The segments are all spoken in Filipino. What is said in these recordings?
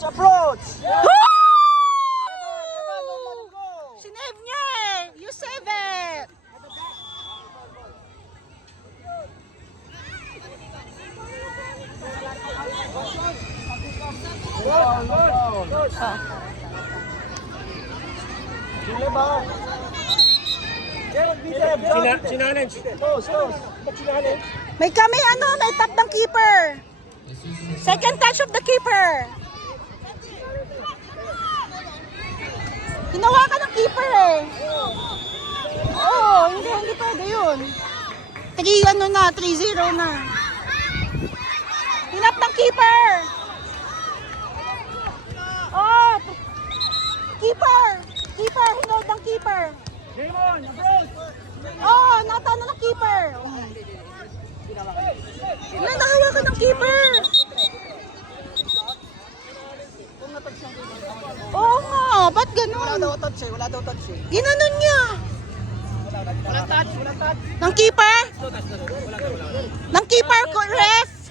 Approach! Sinave niya eh! You save it! Sino ba? Sinanage. May kami may tap ng keeper. Second touch of the keeper. Ginawa ka ng keeper eh. Oo, hindi pwede yun. 3-0 na. Hinap ng keeper. Oh, keeper, hinold ng keeper. Damon, approach! Oh, natano ng keeper. Wala, nakawakan ng keeper. Oo nga, ba't ganun? Wala daw touch eh. Ginanon niya. Walang touch. Ng keeper? Ng keeper ko, ref.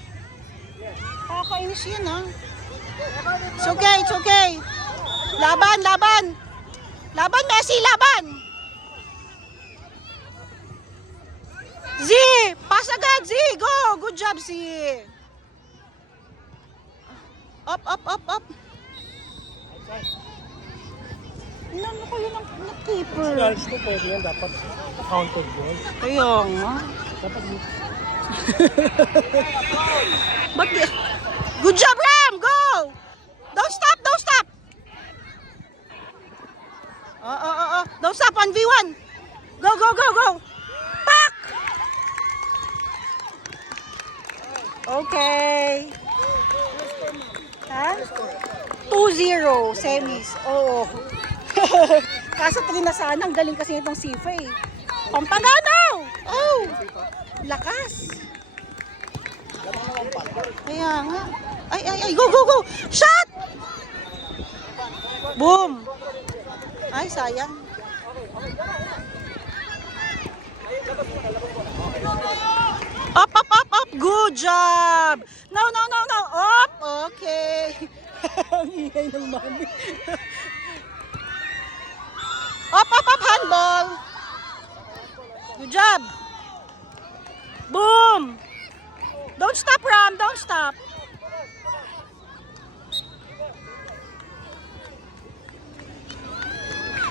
Kakainis yun ha. It's okay. Laban. Laban, Messi, laban. Z, pass agad, Z, go. Good job, Z. Up. Inano kayo ng keeper? Charles ko pwede yan. Dapat counted goal. Kaya nga. Dapat Good job, Ram! Go! Don't stop! Don't stop on V1! Go! Pack! Okay. Ha? 2-0 semis. Oo. Kaso trinasan, ang galing kasi itong Sifa eh. Pampaganaw! Oh! Lakas! Kaya nga. Ay, go! Shot! Boom! Ay, sayang. Up! Good job! No! Up! Okay. Ang ingay ng mami. Up! Handball! Good job! Boom! Don't stop, Ram! Don't stop!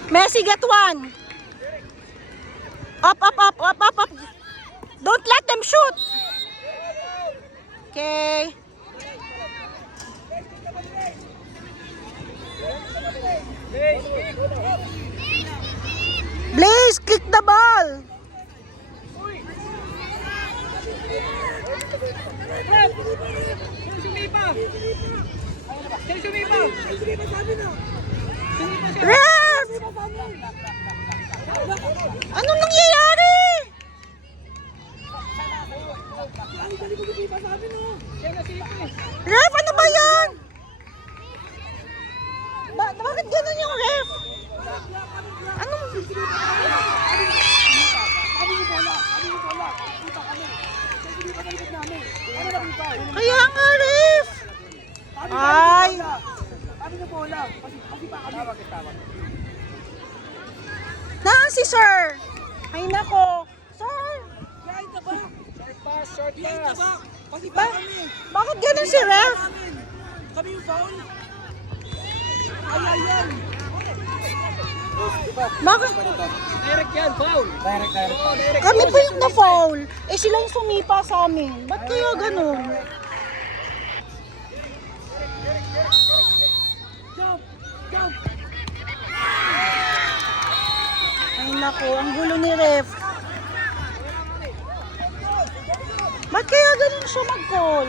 Messi, get one! Up! Don't let them shoot! Okay. Blaze, kick the ball! Ref! Anong nangyayari? Ref, ano ba yan? Bakit ganun yung ref? Anong... Kaya nga, ref! Ay! Naan si sir? Ay nako. Sir! short pass. Bakit ganun si ref? Kami yung foul. Bakit? Direct yan, foul. Direct. Kami po yung na-foul. Eh sila yung sumipa sa amin. Ba't kaya ganun? Jump. Ay nako, ang gulo ni ref. Ba't kaya ganun siya mag-call?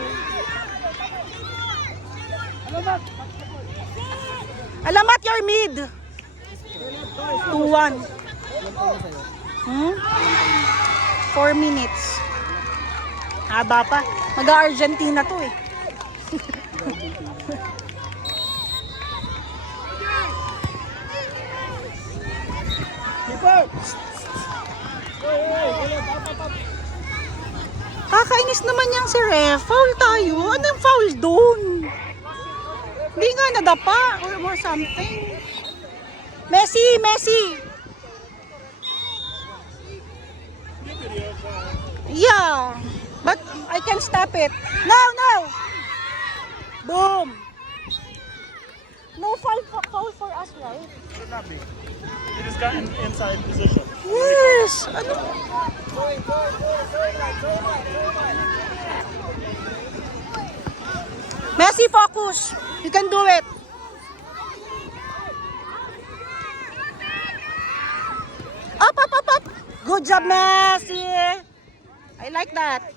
Alamat your mid. 2-1. 4 minutes. Haba pa. Mag-Argentina to eh. Kakainis naman yang si ref. Foul tayo. Ano yung foul doon? Hindi nga nadapa or something. Messi, Messi. Yeah, but I can stop it. No, no. Boom. No foul for us, right? Should not be. He just got inside position. Yes. Ano? Messi, focus. You can do it. Up, up, up, up. Good job, Messi. I like that.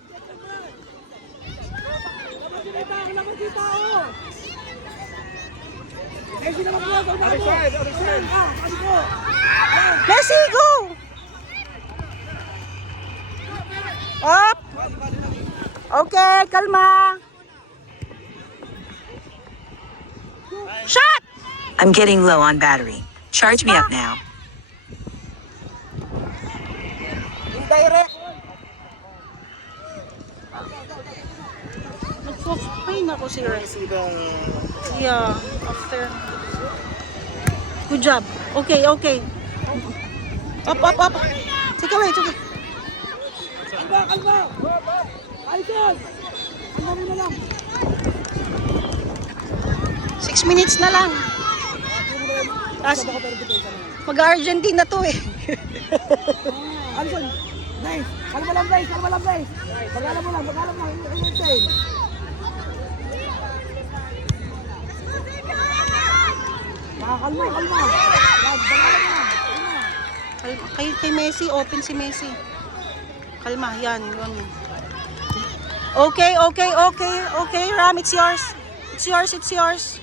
Laban kita, oh. Messi naman mo, Other side, other side. Sabi ko. Messi, go. Up. Okay, kalma. Shot. I'm getting low on battery. Charge me up now. Indirect. Nag-pain ako si Rex. See the Yeah, after. Good job. Okay, okay. Up, up, up. Sige, wait, sige. Kalma, kalma. Alison. Kalma mo na lang. 6 minutes na lang. Tapos, mag-Argentina to eh. Alison. Nice. Kalma lang, guys. Kalma lang, guys. Pag-alam mo lang, pag-alam mo lang. Kalma, kalma. Pag-alam mo lang. Kay Messi, open si Messi. Kalma, yan, yun. Okay, okay, okay, okay, Ram, it's yours. It's yours, it's yours.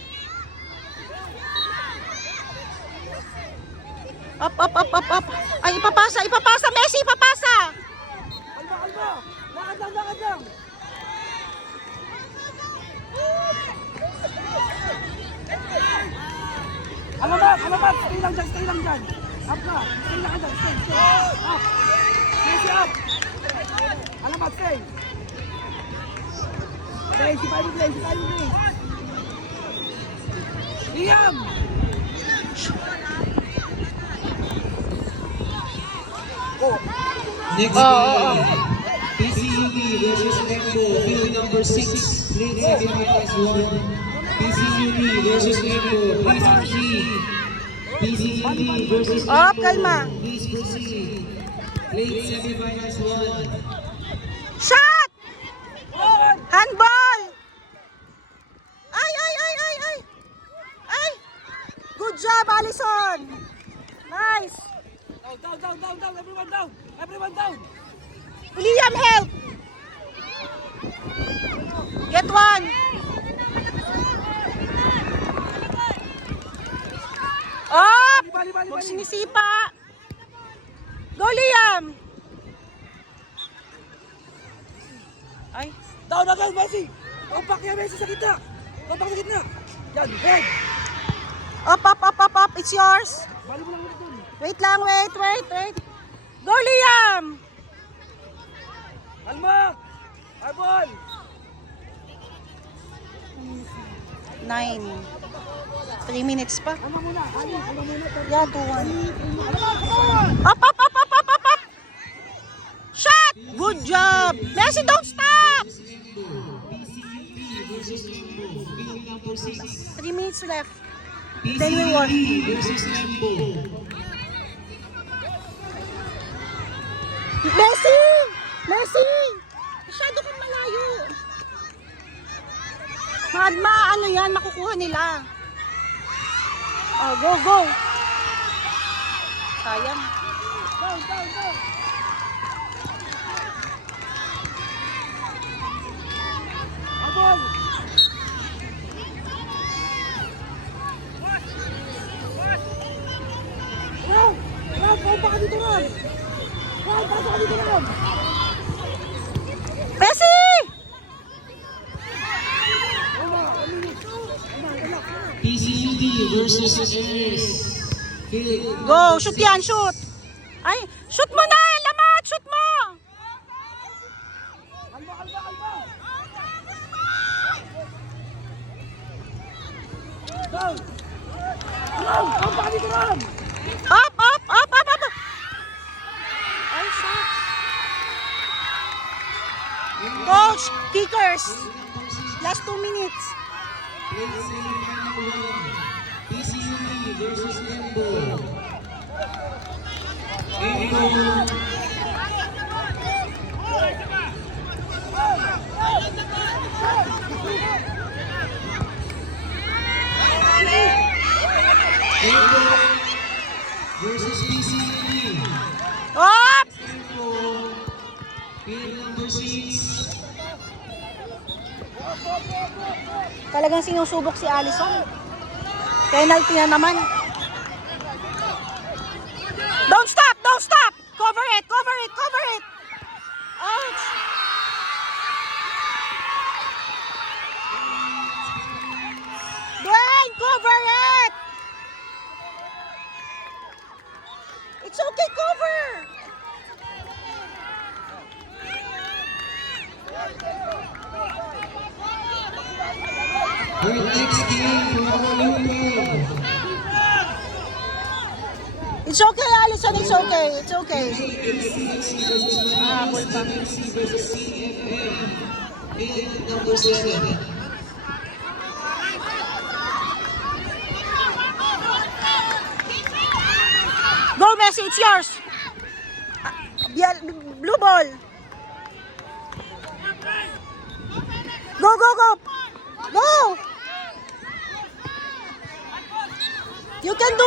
Up, up, up, up, up. Ay, ipapasa, ipapasa, Messi, ipapasa. Kalma, kalma. Lakad lang, lakad lang. Alamat, stay lang dyan, stay lang dyan. Up ka, stay lang dyan, stay. Up. Messi, up. Alamat, stay. Stay, si Paolo Play, si Paolo Play. Liam! Next game, PCUB versus Embo, field number 6, plate 7-1. PCUB versus Embo, please proceed. PCUB versus Up, Embo, kalma. please proceed. Plate 7-1. Shot! Handball! Ay, ay, ay, ay, ay! Ay! Good job, Alison! Nice! Down, everyone down! Everyone down! Liam, help! Get one! Up! Bali. Huwag sinisipa! Go, Liam! Ay, Down agad, Messi! Tumpak niya, Messi sa gitna! Tumpak sa gitna! Yan, head! up, up, up, up, up! It's yours! Bali mo lang ulit dun. Wait lang, wait! Go, Liam! Kalma! Arbol! 9. 3 minutes pa. Kalma muna! Kalma muna! Yeah, 2-1. Kalma! Up, up, up, up, up, up, up! Shot! Good job! Messi, don't stop! 3 minutes left. Then we won. versus Embo. Messi! Messi! Masyado kang malayo. Madma, ano yan? Makukuha nila. Oh, go! Sayang. Down! Arbol! Ram! Tumpak ka dito, Ram! Ram, pasok ka dito, Ram! Messi! PCUB versus Eris. Field Go! Shoot yan! Shoot! Ay! Shoot mo na! Lamat! Shoot mo! Kalma! Down. Ram, ang paki ko Ram. Up, up, up, up, up. Ay, shucks. Coach, kickers. Last 2 minutes. Plate semifinal 1. PCUD versus Embo. Embo. Embo versus PCUD. Up! Embo. Field number 6. Talagang sinusubok si Allison. Penalty na naman. Don't stop! Don't stop! Cover it! Cover it! Cover it! Ouch! Dwayne, cover it! It's okay, cover! Our next game from Lupo. It's okay, Allison. It's okay. It's okay. CFC versus CFM. Field number 7. Go, Messi. It's yours. Blue ball. Go, go, go. Go. You can do